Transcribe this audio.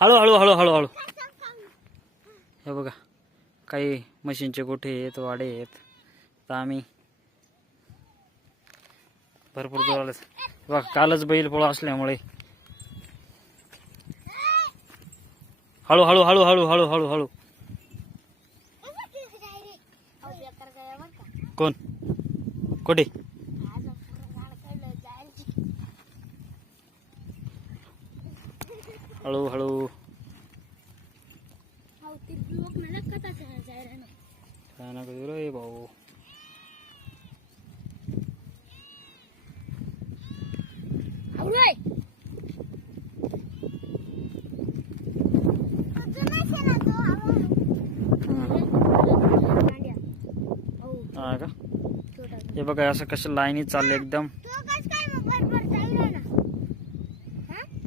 हळू हळू हळू हळू हळू. हे बघा काही मशीनचे गोठे आहेत, वाडे आहेत. तर आम्ही भरपूर दूर आलो. बघा कालच बैलपोळा असल्यामुळे हळू हळू हळू हळू हळू हळू हळू. कोण कुठे हळू हळू रे भाऊ. हा का. हे बघा असं कसं लाईनी चालले एकदम.